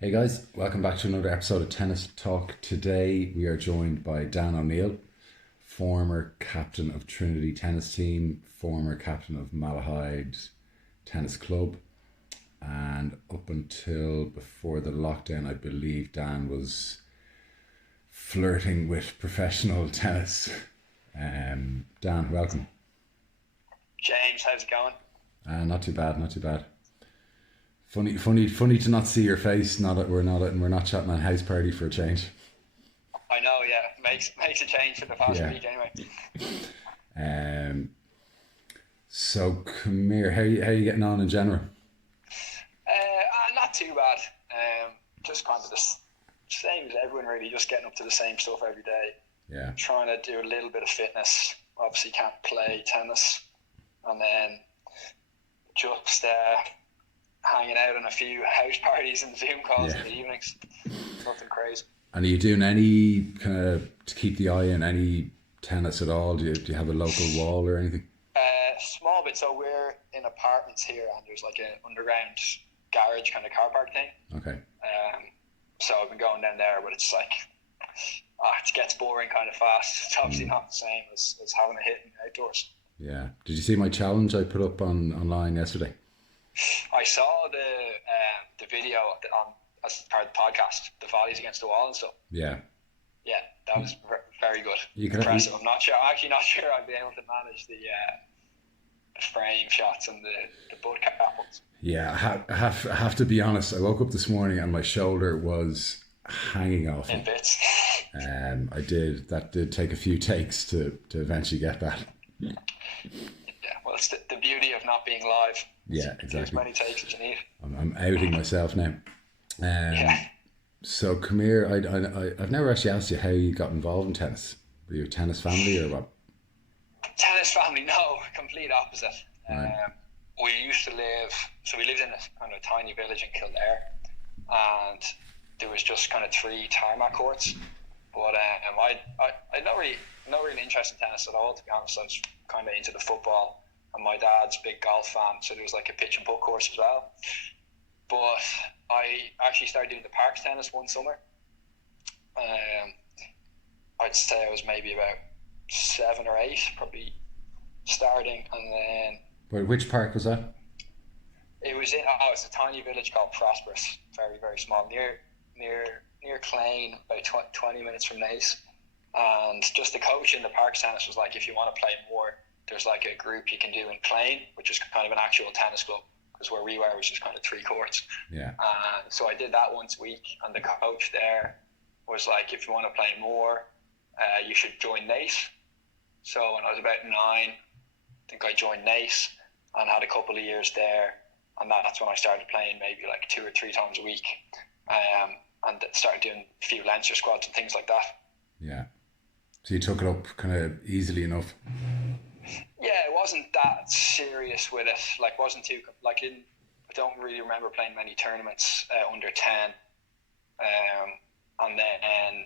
Hey guys, welcome back to another episode of Tennis Talk. Today we are joined by Dan O'Neill, former captain of Trinity Tennis Team, former captain of Malahide Tennis Club, and up until before the lockdown, I believe Dan was flirting with professional tennis. Dan, welcome. James, how's it going? Not too bad, not too bad. Funny to not see your face. Not that we're not chatting on house party for a change. I know, yeah, makes a change for the past Yeah. week anyway. Um. So come here. How you getting on in general? Not too bad. Just kind of the same as everyone really, just getting up to the same stuff every day. Yeah. Trying to do a little bit of fitness. Obviously can't play tennis, and then just hanging out on a few house parties and Zoom calls Yeah. in the evenings. Nothing crazy. And are you doing any kind of to keep the eye on any tennis at all? Do you have a local wall or anything? Small bit. So we're in apartments here, and there's like an underground garage kind of car park thing. Okay. So I've been going down there, but it's like it gets boring kind of fast. It's obviously not the same as having a hit in the outdoors. Yeah. Did you see my challenge I put up online yesterday? I saw the video on as part of the podcast, the volleys against the wall and stuff. Yeah. Yeah, that was very good. You can Impressive. I'm not sure. I'm actually not sure I'd be able to manage the frame shots and the butt couples. Yeah. I have to be honest. I woke up this morning and my shoulder was hanging off In me. bits. That did take a few takes to eventually get that. Yeah, well, it's the beauty of not being live. Yeah, Do as exactly. many takes as you need. I'm outing myself now. Yeah. So come here. I've never actually asked you how you got involved in tennis. Were you a tennis family or what? Tennis family, no, complete opposite. Right. We used to we lived in a kind of tiny village in Kildare, and there was just kind of 3 tarmac courts. But I not really interested in tennis at all, to be honest. I was kind of into the football, and my dad's a big golf fan, so there was like a pitch and putt course as well. But I actually started doing the park tennis one summer. I'd say I was maybe about 7 or 8, probably starting, and then But which park was that? it's a tiny village called Prosperous, very very small, near Clane, about 20 minutes from Naas. And just the coach in the park tennis was like, if you want to play more, there's like a group you can do in Clane, which is kind of an actual tennis club, because where we were was just kind of 3 courts. Yeah. And so I did that once a week, and the coach there was like, if you want to play more, you should join Naas. So when I was about 9, I think I joined Naas and had a couple of years there, and that's when I started playing maybe like 2 or 3 times a week, and started doing a few Leinster squads and things like that. Yeah. So you took it up kind of easily enough. Yeah, it wasn't that serious with it. Like, wasn't too like I don't really remember playing many tournaments under 10. And then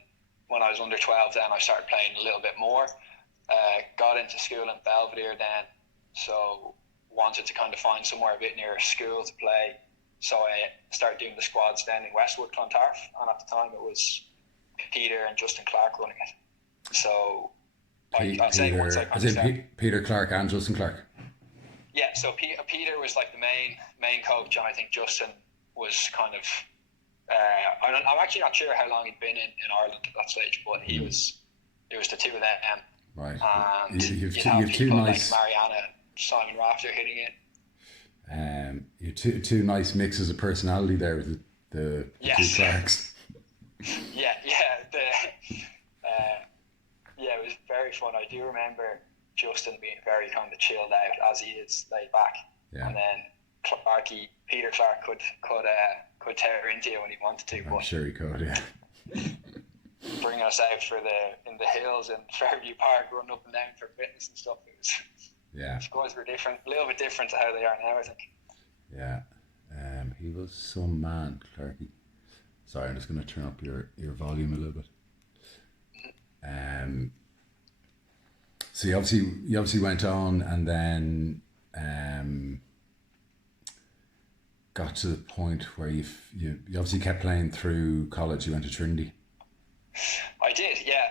when I was under 12, then I started playing a little bit more. Got into school in Belvedere then, so wanted to kind of find somewhere a bit near school to play. So I started doing the squads then in Westwood, Clontarf, and at the time it was Peter and Justin Clark running it. So I'd say once I kind As of in started, Peter Clark and Justin Clark. yeah. So Peter was like the main coach, and I think Justin was kind of. I'm actually not sure how long he'd been in Ireland at that stage, but he was. It was the 2 of them, Right. and You've you'd two, have you've two people nice. like Mariana, Simon Rafter hitting it. You've two nice mixes of personality there with the 2 Yes. Clarks. Yeah. Yeah, it was very fun. I do remember Justin being very kind of chilled out, as he is, laid back. Yeah. And then Peter Clark could tear into you when he wanted to, I'm but sure he could. Yeah. bringing us out in the hills in Fairview Park, running up and down for fitness and stuff, Yeah. the scores were different, a little bit different to how they are now, I think. Yeah. He was some man, Clarky. Sorry, I'm just going to turn up your volume a little bit. So you obviously went on, and then got to the point where you obviously kept playing through college. You went to Trinity. I did, yeah.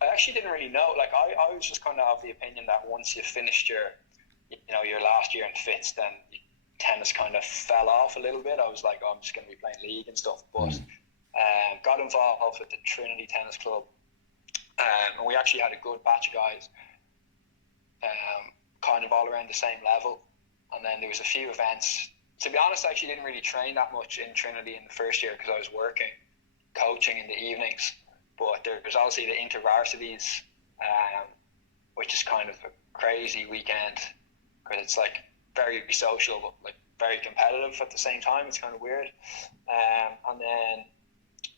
I actually didn't really know. Like, I was just kind of the opinion that once you finished your last year in fits, then tennis kind of fell off a little bit. I was like, oh, I'm just going to be playing league and stuff. But got involved with the Trinity Tennis Club, and we actually had a good batch of guys, kind of all around the same level. And then there was a few events. To be honest, I actually didn't really train that much in Trinity in the first year because I was working, coaching in the evenings. But there was obviously the intervarsities, which is kind of a crazy weekend because it's like very social but like very competitive at the same time. It's kind of weird. And then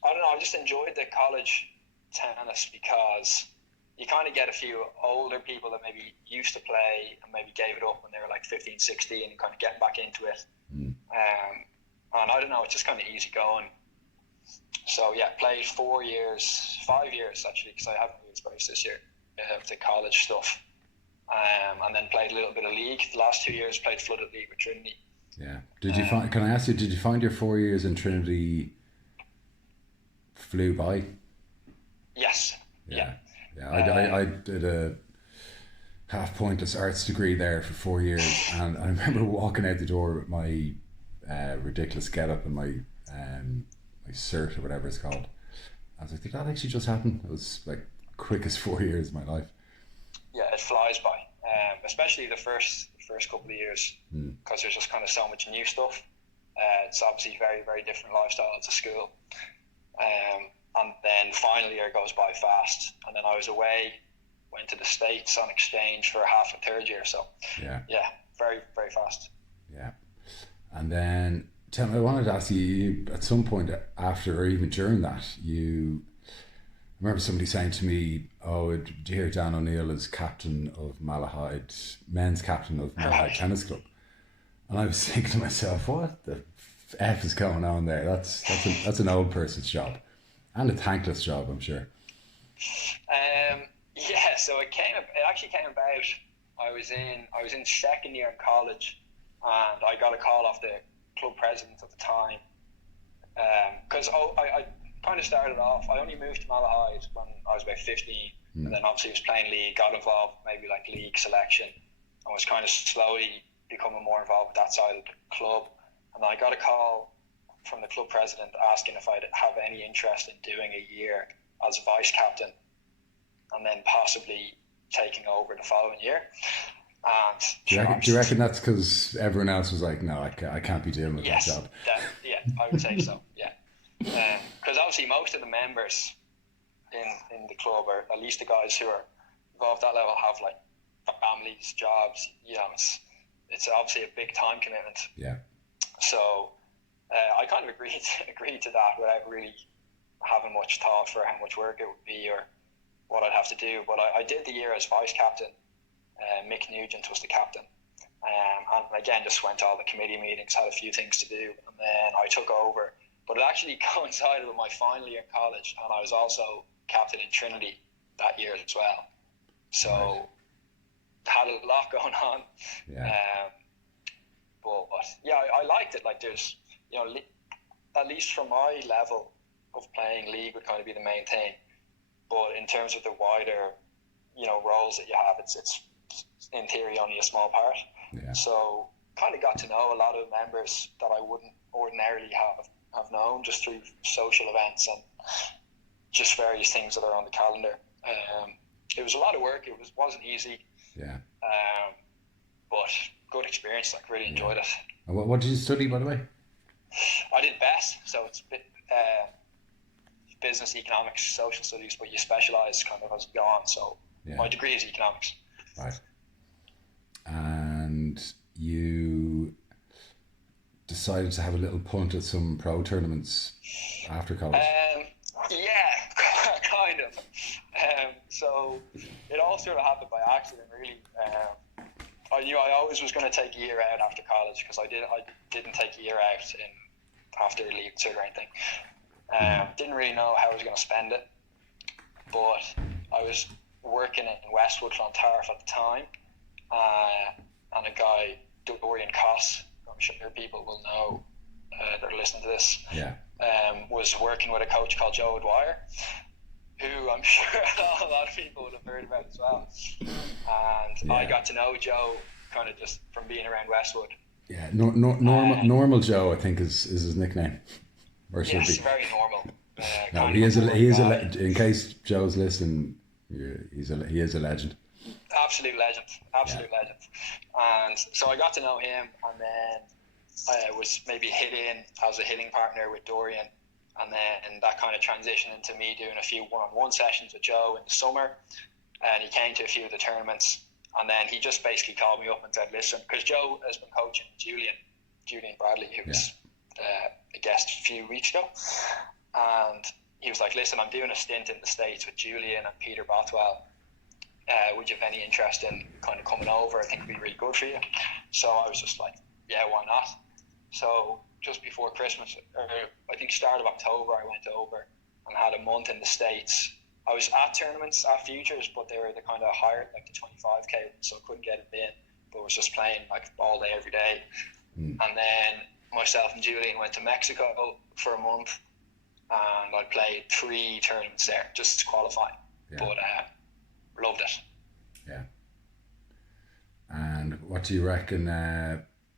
I don't know, I just enjoyed the college tennis because you kind of get a few older people that maybe used to play and maybe gave it up when they were like 15, 16 and kind of get back into it. And I don't know, it's just kind of easy going. So yeah, played 5 years actually, because I haven't really experienced this year, the college stuff. And then played a little bit of league. The last 2 years played flooded league with Trinity. Yeah. Can I ask you, did you find your 4 years in Trinity flew by? Yes. Yeah. I did a half pointless arts degree there for 4 years, and I remember walking out the door with my ridiculous get up and my cert or whatever it's called. I was like, did that actually just happen? It was like quickest 4 years of my life. Yeah, it flies by, especially the first couple of years, because there's just kind of so much new stuff. It's obviously very, very different lifestyle to school. And then final year goes by fast. And then I was away, went to the States on exchange for half a third year. So yeah, very, very fast. Yeah. And then tell me, I wanted to ask you at some point after or even during that, I remember somebody saying to me, oh, did you hear Dan O'Neill is captain of Malahide, men's captain of Malahide Tennis Club? And I was thinking to myself, what the F is going on there? That's an old person's job. And a thankless job, I'm sure. Yeah, so it actually came about. I was in second year in college, and I got a call off the club president at the time, because I kind of started off. I only moved to Malahide when I was about 15, and then obviously was playing league, got involved maybe like league selection, and was kind of slowly becoming more involved with that side of the club. And I got a call from the club president asking if I'd have any interest in doing a year as vice captain and then possibly taking over the following year. And do you reckon that's because everyone else was like, no, I can't be dealing with that job? Yeah, I would say so, yeah. Because obviously most of the members in the club, or at least the guys who are involved at that level, have like families, jobs, it's obviously a big time commitment. Yeah. So I kind of agreed to that without really having much thought for how much work it would be or what I'd have to do. But I did the year as vice captain. Mick Nugent was the captain. And again, just went to all the committee meetings, had a few things to do, and then I took over. But it actually coincided with my final year in college, and I was also captain in Trinity that year as well. So had a lot going on. Yeah. But yeah, I liked it. Like there's, at least from my level of playing league would kind of be the main thing. But in terms of the wider, roles that you have, it's in theory only a small part. Yeah. So kind of got to know a lot of members that I wouldn't ordinarily have known just through social events and just various things that are on the calendar. It was a lot of work. It wasn't easy. Yeah. But good experience. Like really enjoyed it. And what did you study, by the way? I did BESS, so it's business, economics, social studies, but you specialise kind of as you go on. So my degree is economics. Right. And you decided to have a little punt at some pro tournaments after college? Yeah, kind of. So it all sort of happened by accident, really. I knew I always was going to take a year out after college because I didn't take a year out after leave cert or anything. Didn't really know how I was going to spend it, but I was working in Westwood Clontarf at the time, and a guy, Dorian Coss, sure people will know that are listening to this, Yeah. was working with a coach called Joe Dwyer, who I'm sure a lot of people would have heard about as well. And I got to know Joe kind of just from being around Westwood. Yeah, normal Joe, I think is his nickname, or should Yes, be. very normal. No, he is a. In case Joe's listening, he is a legend. Absolute legend. And so I got to know him, and then I was maybe hit in as a hitting partner with Dorian, and then that kind of transitioned into me doing a few one-on-one sessions with Joe in the summer, and he came to a few of the tournaments, and then he just basically called me up and said, listen, because Joe has been coaching Julian Bradley, who was a guest a few weeks ago, and he was like, listen, I'm doing a stint in the States with Julian and Peter Bothwell. Would you have any interest in kind of coming over? I think it'd be really good for you. So I was just like, yeah, why not? So just before Christmas, or I think start of October, I went over and had a month in the States. I was at tournaments, at Futures, but they were the kind of higher, like the 25k, so I couldn't get it in, but was just playing like all day, every day. And then myself and Julian went to Mexico for a month, and I played 3 tournaments there just to qualify. But loved it. Yeah. And what do you reckon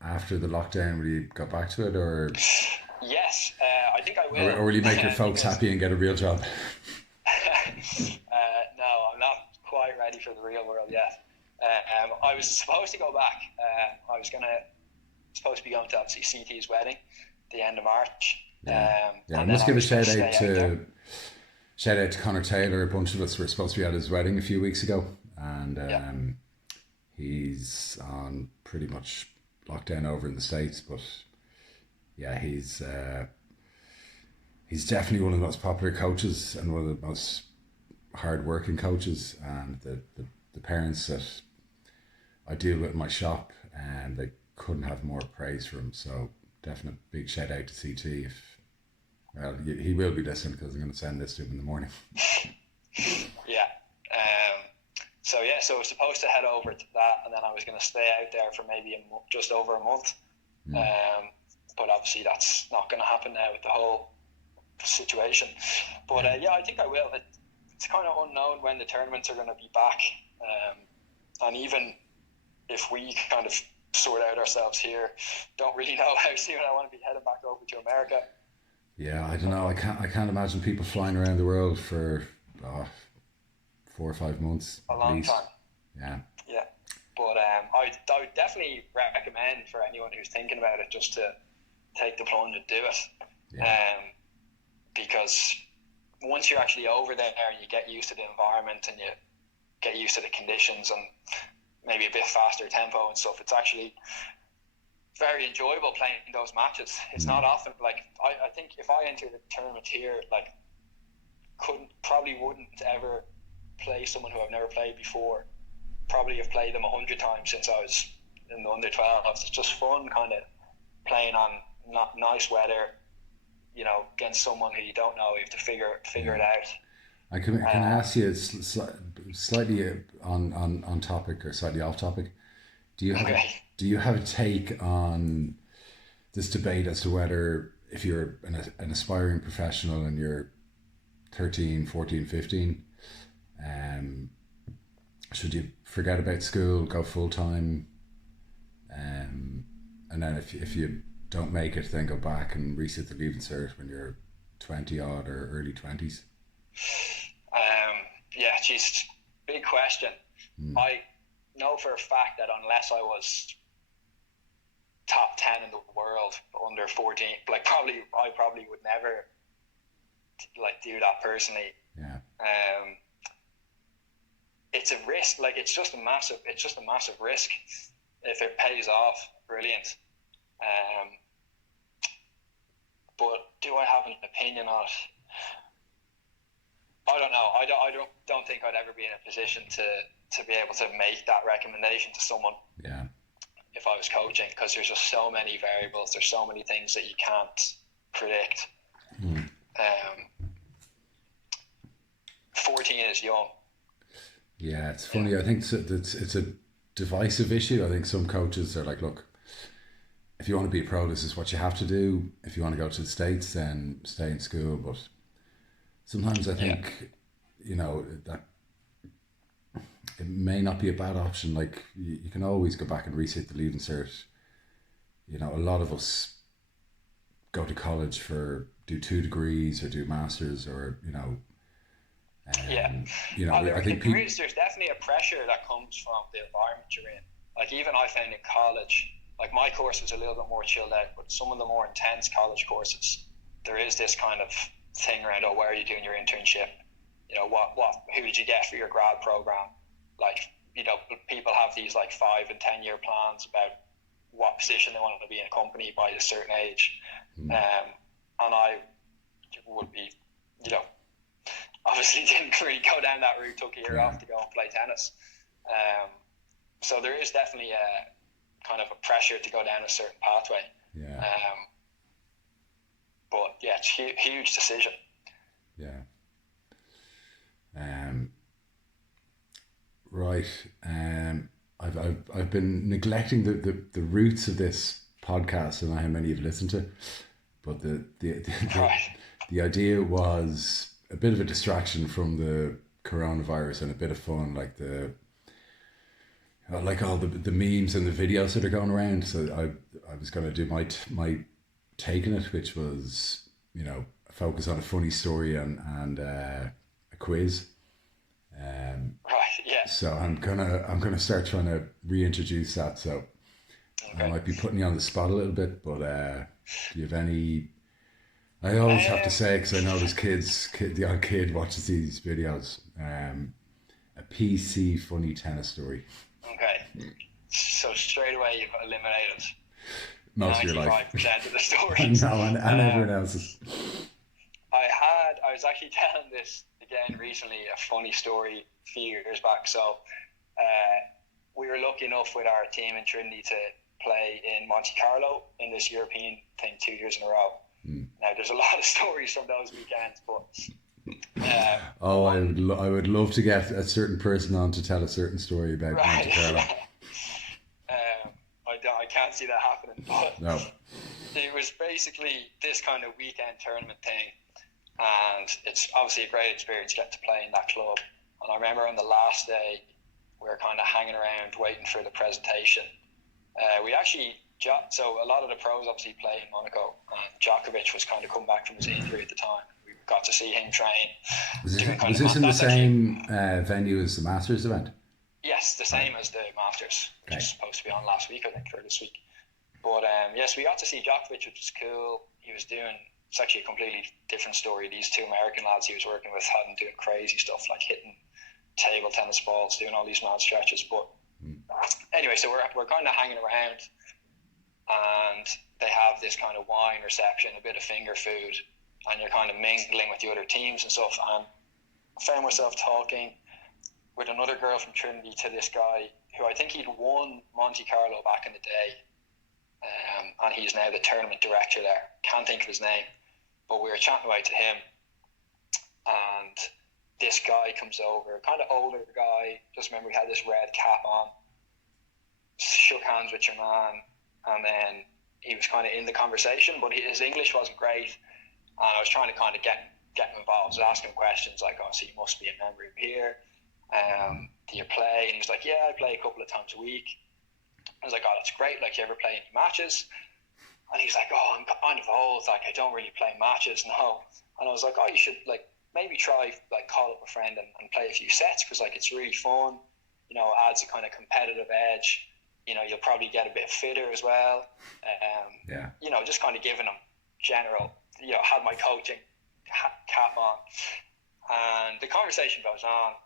after the lockdown? Will you go back to it, or? Yes, I think I will. Or will you make your folks happy and get a real job? No, I'm not quite ready for the real world yet. I was supposed to go back. I was supposed to be going to obviously CT's wedding at the end of March. I must give a shout out to Connor Taylor. A bunch of us were supposed to be at his wedding a few weeks ago, and he's on pretty much lockdown over in the States. But yeah, he's definitely one of the most popular coaches and one of the most hard-working coaches. And the parents that I deal with in my shop, and they couldn't have more praise for him. So definite big shout out to CT. Well, he will be listening because I'm going to send this to him in the morning. Yeah. So I was supposed to head over to that, and then I was going to stay out there for maybe just over a month. But obviously that's not going to happen now with the whole situation. But I think I will. It's kind of unknown when the tournaments are going to be back. And even if we kind of sort out ourselves here, don't really know how soon I want to be heading back over to America. Yeah, I don't know. I can't imagine people flying around the world for 4 or 5 months. A long time. Yeah. Yeah. But I would definitely recommend for anyone who's thinking about it just to take the plunge and do it. Yeah. Because once you're actually over there and you get used to the environment and you get used to the conditions and maybe a bit faster tempo and stuff, it's actually very enjoyable playing those matches. It's not often, like, I think if I entered a tournament here, like, probably wouldn't ever play someone who I've never played before. Probably have played them 100 times since I was in the under 12s. It's just fun kind of playing on nice weather, you know, against someone who you don't know. You have to figure it out. I can ask you slightly on topic or slightly off topic. Do you have a take on this debate as to whether, if you're an aspiring professional and you're 13, 14, 15, should you forget about school, go full time, and then if you don't make it, then go back and resit the Leaving Cert when you're 20 odd or early 20s? Yeah, geez, big question. I know for a fact that unless I was top 10 in the world under 14, like I probably would never like do that personally. Yeah. It's a risk. Like it's just a massive risk. If it pays off, brilliant. But do I have an opinion on it? I don't know. I don't think I'd ever be in a position to be able to make that recommendation to someone. Yeah. If I was coaching, because there's just so many variables. There's so many things that you can't predict. 14 is young. Yeah, it's funny. I think it's a divisive issue. I think some coaches are like, look, if you want to be a pro, this is what you have to do. If you want to go to the States, then stay in school. But sometimes I Yeah. think, that it may not be a bad option. Like you can always go back and resit the leaving cert. A lot of us go to college for do 2 degrees or do masters or Yeah. I think people. There's definitely a pressure that comes from the environment you're in. Like even I found in college, like my course was a little bit more chilled out, but some of the more intense college courses, there is this kind of thing around, oh, where are you doing your internship? Who did you get for your grad program? Like, people have these like 5 and 10 year plans about what position they want to be in a company by a certain age. And I would be, obviously didn't really go down that route, took a year off to go and play tennis. So there is definitely a kind of a pressure to go down a certain pathway. Yeah. But yeah, it's a huge decision. Yeah. Right. I've been neglecting the roots of this podcast and how many you've listened to, but the idea was a bit of a distraction from the coronavirus and a bit of fun, like all the memes and the videos that are going around. So I was going to do my take on it, which was focus on a funny story and a quiz. Right. Yeah. So I'm gonna start trying to reintroduce that. So I might be putting you on the spot a little bit, but do you have any? I always have to say, because I know there's the odd kid watches these videos. A PC funny tennis story. Okay. So straight away you've eliminated most of your life. 95% of the stories. No, and everyone else's. I was actually telling this again recently, a funny story a few years back. So we were lucky enough with our team in Trinity to play in Monte Carlo in this European thing 2 years in a row. Now there's a lot of stories from those weekends, but I would love to get a certain person on to tell a certain story about Monte Carlo. I can't see that happening, but no. It was basically this kind of weekend tournament thing, and it's obviously a great experience to get to play in that club. And I remember on the last day we were kind of hanging around waiting for the presentation. So a lot of the pros obviously play in Monaco, and Djokovic was kind of coming back from his injury at the time. We got to see him train. Was this in the same venue as the Masters event? Yes, the same as the Masters, which was supposed to be on last week, I think, or this week. But yes, we got to see Djokovic, which was cool. It's actually a completely different story. These 2 American lads he was working with had him doing crazy stuff, like hitting table tennis balls, doing all these mad stretches. But anyway, so we're kind of hanging around, and they have this kind of wine reception, a bit of finger food, and you're kind of mingling with the other teams and stuff. And I found myself talking with another girl from Trinity to this guy who I think he'd won Monte Carlo back in the day, and he's now the tournament director there. Can't think of his name, but we were chatting away to him, and this guy comes over, kind of older guy. Just remember he had this red cap on, shook hands with your man, and then he was kind of in the conversation, but his English wasn't great, and I was trying to kind of get him involved. I was asking him questions like, oh, so you must be a member here. Do you play? And he was like, yeah, I play a couple of times a week. I was like, oh, that's great. Like, you ever play any matches? And he's like, oh, I'm kind of old. Like, I don't really play matches now. And I was like, oh, you should like maybe try like call up a friend and play a few sets, because like it's really fun. It adds a kind of competitive edge. You'll probably get a bit fitter as well. Just kind of giving him general. Had my coaching cap on. And the conversation goes on,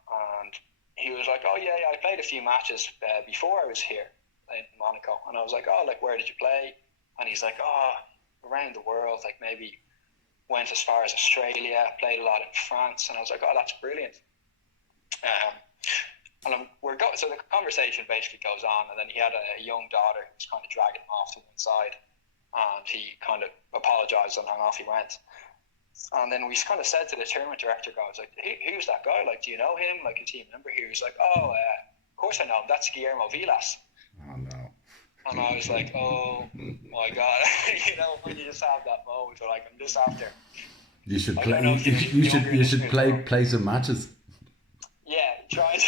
and he was like, oh yeah, I played a few matches before I was here in Monaco. And I was like, oh, like, where did you play? And he's like, oh, around the world, like maybe went as far as Australia, played a lot in France. And I was like, oh, that's brilliant. So the conversation basically goes on, and then he had a young daughter who was kind of dragging him off to one side, and he kind of apologized and off he went. And then we kind of said to the tournament director, guys, like, who's that guy? Like, do you know him? Like, is he a member here? He's like, oh, of course I know him. That's Guillermo Vilas. Oh, no. And I was like, oh my God, when you just have that moment where like, I'm just after. You should I play. don't know if the younger You should listeners know. play some matches. Yeah, trying to.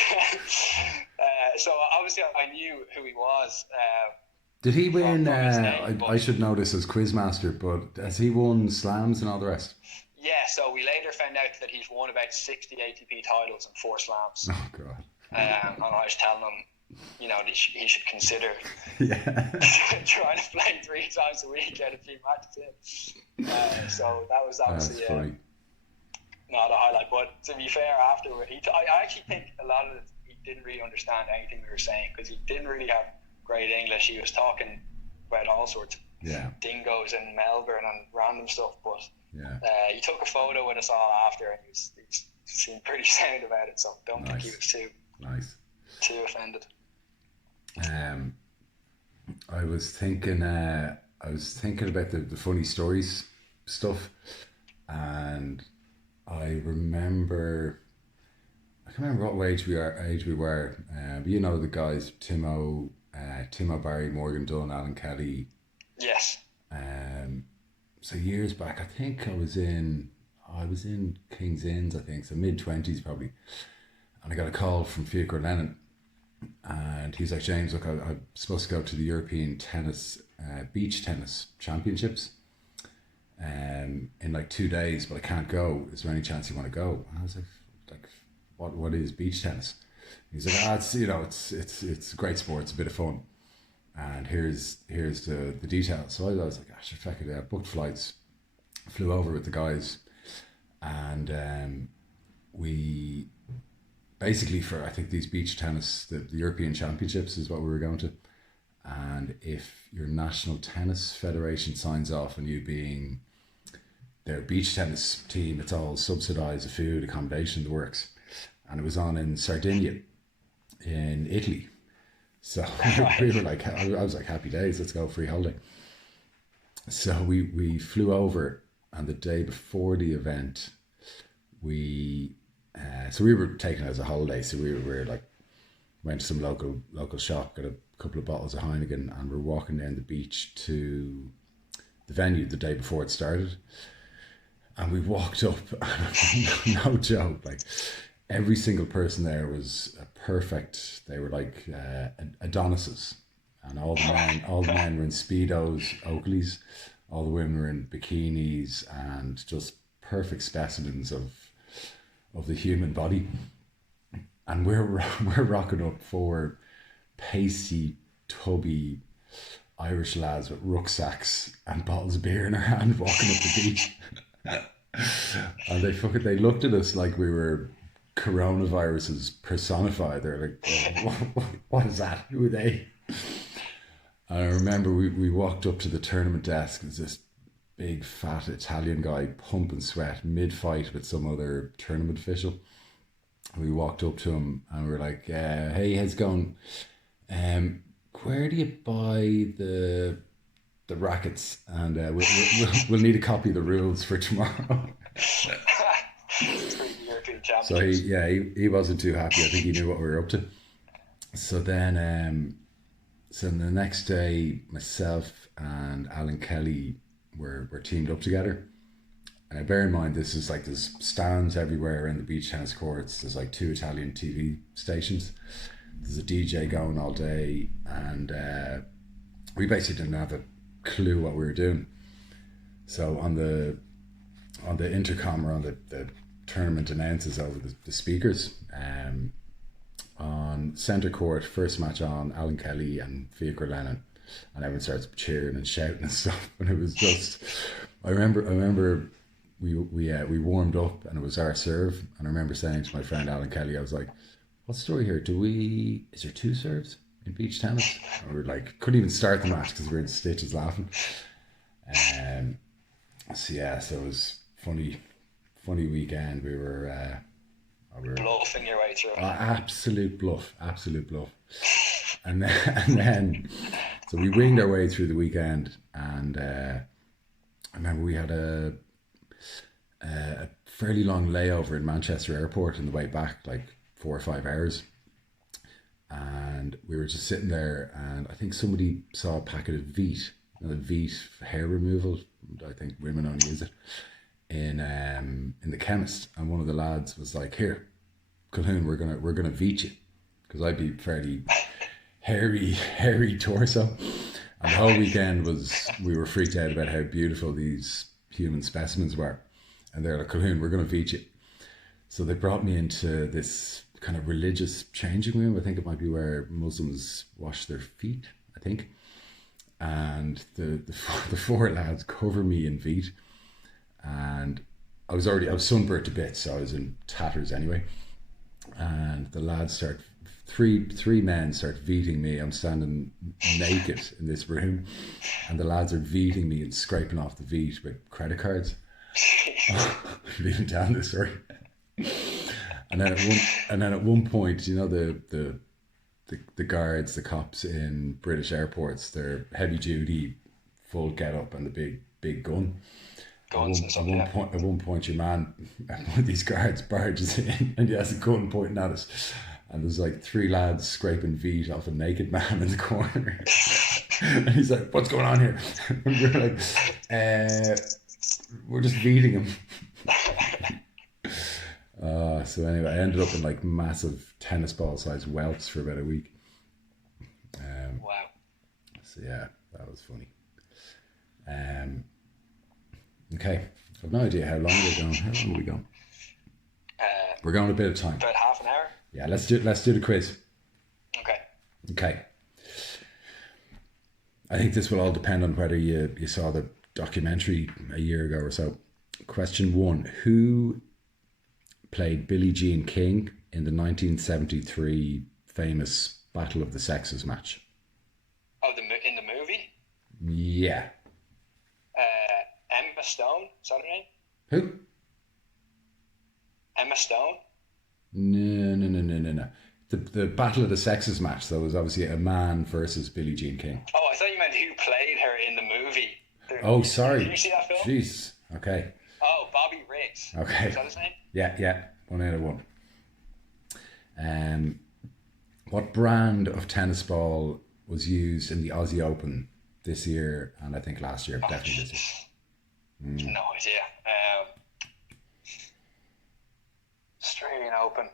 So obviously I knew who he was Did he win? from his name, I but should know this as quizmaster, but has he won slams and all the rest? yeah. So we later found out that he's won about 60 ATP titles and 4 slams. Oh God. And I was telling him, that he should consider Yeah. trying to play 3 times a week, get a few matches in. So that was That's obviously funny. not a highlight. But to be fair, afterward, I actually think a lot of it, he didn't really understand anything we were saying because he didn't really have great English. He was talking about all sorts of Yeah. dingoes in Melbourne and random stuff. But Yeah. he took a photo with us all after, and he seemed pretty sound about it. So don't think he was Nice. too offended. I was thinking about the funny stories stuff, and I can't remember what age we were. But you know the guys, Timo Barry, Morgan Dunn, Alan Kelly. Yes. So years back, I think I was in King's Inns, I think, so mid-20s probably, and I got a call from Fiacre Lennon, and he's like, James, look, I'm supposed to go to the European tennis beach tennis championships in like 2 days, but I can't go. Is there any chance you want to go? And I was like, what is beach tennis? He's like, it's a great sport, it's a bit of fun, and here's the details. So I was like, gosh, fuck it, I booked flights, flew over with the guys, and we basically, for I think these beach tennis, the European Championships is what we were going to, and if your national tennis federation signs off on you being their beach tennis team, it's all subsidised, the food, accommodation, the works, and it was on in Sardinia, in Italy. So we were like, I was like, happy days, let's go, free holiday. So we flew over, and the day before the event, we were taking it as a holiday. So we were like, went to some local shop, got a couple of bottles of Heineken, and we're walking down the beach to the venue the day before it started. And we walked up, no joke, like every single person there was perfect. They were like Adonises, and all the men were in Speedos, Oakleys, all the women were in bikinis, and just perfect specimens of the human body. And we're rocking up 4 pacey, tubby Irish lads with rucksacks and bottles of beer in our hand, walking up the beach. And they looked at us like we were coronaviruses personified. They're like, what is that? Who are they? And I remember we walked up to the tournament desk. There's this big fat Italian guy pumping sweat mid-fight with some other tournament official. We walked up to him and we were like, hey, how's it going? Where do you buy the rackets? And we'll need a copy of the rules for tomorrow. So he wasn't too happy. I think he knew what we were up to. So then so the next day, myself and Alan Kelly were teamed up together. Bear in mind, this is like there's stands everywhere around the beach tennis courts. There's like 2 Italian TV stations. There's a DJ going all day, and we basically didn't have a clue what we were doing. So on the intercom or on the tournament announces over the speakers, on centre court, first match on, Alan Kelly and Fiacre Lennon, and everyone starts cheering and shouting and stuff. And it was just, I remember we warmed up and it was our serve, and I remember saying to my friend Alan Kelly, I was like, what's the story here? Is there 2 serves in beach tennis? And we were like, couldn't even start the match because we were in stitches laughing. So it was funny weekend. We were bluffing your way through it. Absolute bluff. And then so we winged our way through the weekend, and I remember we had a fairly long layover in Manchester Airport on the way back, like 4 or 5 hours. and we were just sitting there, and I think somebody saw a packet of Veet, the Veet hair removal. I think women only use it in the chemist, and one of the lads was like, "Here, Colhoun, we're gonna Veet you," because I'd be fairly hairy torso, and the whole weekend we were freaked out about how beautiful these human specimens were, and they're like, "Colhoun, we're gonna Veet you." So they brought me into this kind of religious changing room. I think it might be where Muslims wash their feet, I think. And the four lads cover me in Veet. And I was sunburnt to bits, so I was in tatters anyway. And the lads three men start Veeting me. I'm standing naked in this room. And the lads are Veeting me and scraping off the Veet with credit cards. Leading down this story. And then at one point, you know, the guards, the cops in British airports, they're heavy duty, full get up and the big gun. Guns and something. At one point, your man, one of these guards barges in and he has a gun pointing at us. And there's like three lads scraping Veet off a naked man in the corner. And he's like, "What's going on here?" And we're like, "We're just Veeting him." So anyway, I ended up in like massive tennis ball sized welts for about a week. Wow. So yeah, that was funny. Okay, I've no idea how long we're going. How long are we going? We're going a bit of time. About half an hour. Yeah, let's do the quiz. Okay. I think this will all depend on whether you saw the documentary a year ago or so. Question 1: Who played Billie Jean King in the 1973 famous Battle of the Sexes match? Oh, in the movie? Yeah. Emma Stone, is that her name? Who? Emma Stone? No. The Battle of the Sexes match, though, was obviously a man versus Billie Jean King. Oh, I thought you meant who played her in the movie. Oh, sorry. Did you see that film? Jeez. Okay. Oh, Bobby Riggs. Okay. Is that his name? Yeah. 1 out of 1. What brand of tennis ball was used in the Aussie Open this year, and I think last year, definitely this year? No idea. Australian Open.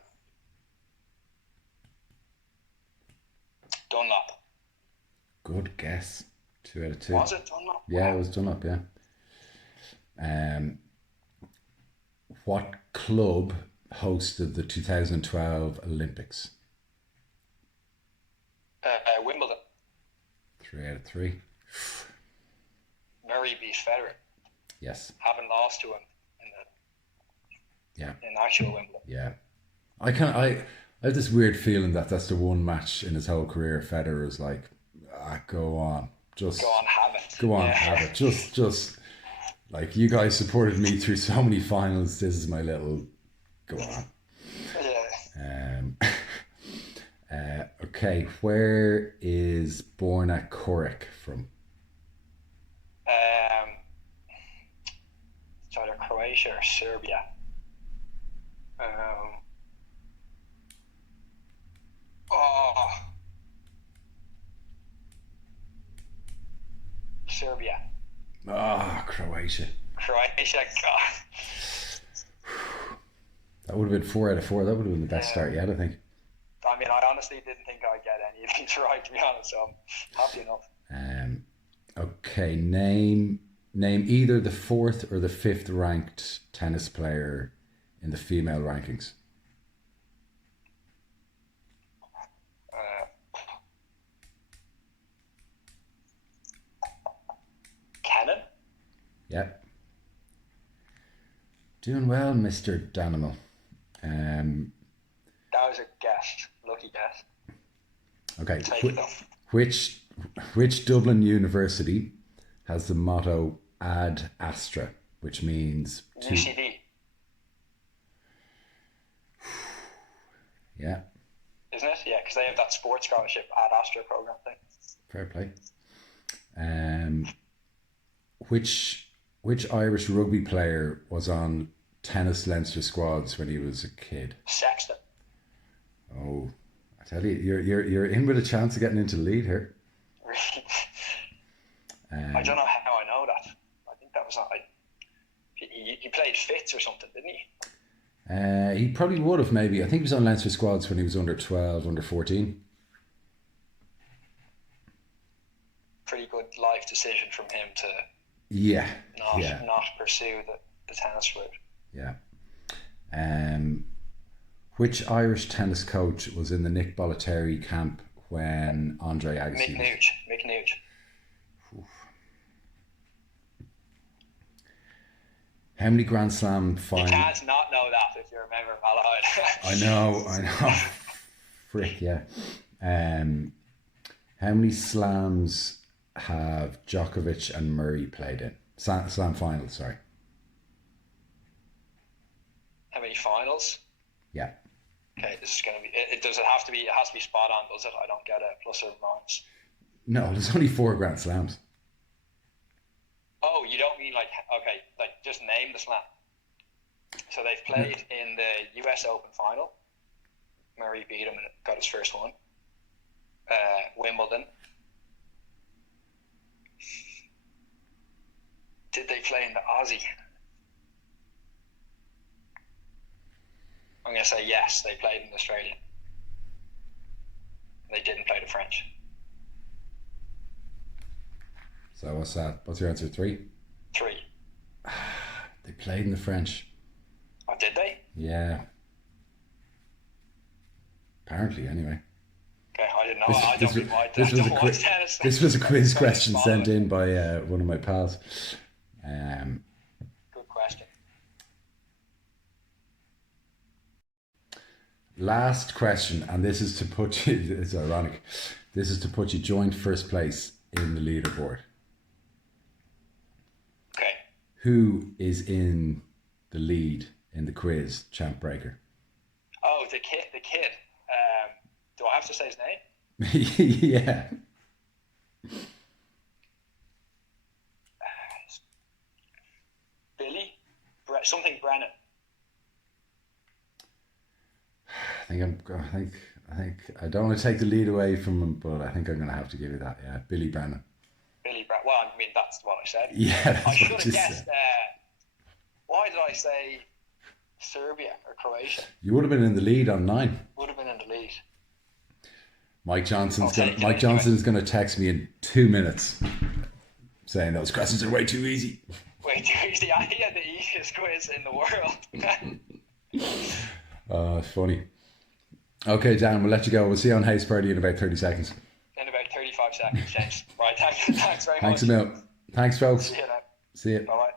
Dunlop. Good guess. 2 out of 2. Was it Dunlop? Yeah, it was Dunlop, yeah. What club hosted the 2012 Olympics? Wimbledon. 3 out of 3. Murray beat Federer. Yes. Haven't lost to him in actual Wimbledon. Yeah. I have this weird feeling that that's the one match in his whole career Federer is like, go on. Just go on, have it. Go on, have it. Just like, you guys supported me through so many finals. This is my little go on. Yeah. Okay, where is Borna Koric from? It's either Croatia or Serbia. Serbia. Croatia. Croatia, God. That would have been 4 out of 4. That would have been the best start yet, I think. I mean, I honestly didn't think I'd get any of these right, to be honest, so I'm happy enough. Okay, name either the 4th or the 5th ranked tennis player in the female rankings. Cannon? Yep. Doing well, Mr. Danimal. That was a guess. Lucky guess. Okay. Take it though. Which Dublin University has the motto Ad Astra, which means UCD. Yeah. Isn't it? Yeah, because they have that sports scholarship Ad Astra program thing. Fair play. Which Irish rugby player was on tennis Leinster squads when he was a kid? Sexton. Oh, I I tell you, you're in with a chance of getting into the lead here. I don't know how I know that. I think that was not. He played Fitz or something, didn't he? He probably would have maybe. I think he was on Leinster squads when he was under 12, under 14. Pretty good life decision from him to Yeah, not pursue the tennis route. Yeah. Which Irish tennis coach was in the Nick Bollettieri camp when Andre Agassi? Mick Nuge. How many Grand Slam finals? You can't not know that if you're a member of Malahide. I know. Frick, yeah. How many slams have Djokovic and Murray played in? Slam finals, sorry. How many finals? Yeah. Okay, this is going to be. It has to be spot on, does it? I don't get a plus or minus. No, there's only 4 Grand Slams. Oh, you don't mean like just name the slam. So they've played in the US Open final. Murray beat him and got his first one. Wimbledon. Did they play in the Aussie? I'm going to say yes, they played in the Australian. They didn't play the French. So what's that? What's your answer? 3? 3. They played in the French. Oh, did they? Yeah. Apparently, anyway. Okay, I didn't know. This was a quiz question sent in by one of my pals. Good question. Last question, and this is to put you, it's ironic, this is to put you joint first place in the leaderboard. Okay. Who is in the lead in the quiz, Champ Breaker? Oh, the kid. Do I have to say his name? Yeah. Billy? Something Brennan. I think I don't want to take the lead away from him, but I think I'm going to have to give you that. Yeah, Billy Brennan. Well, I mean that's what I said. Yeah, I should have guessed. Why did I say Serbia or Croatia? You would have been in the lead on 9. Would have been in the lead. Mike Johnson's going to text me in 2 minutes, saying those questions are way too easy. Way too easy. I had the easiest quiz in the world. Oh, funny. Okay, Dan, we'll let you go. We'll see you on House Party in about 30 seconds. In about 35 seconds, James. Right, thanks very much. Thanks a million. Thanks, folks. See you now. See you. Bye-bye.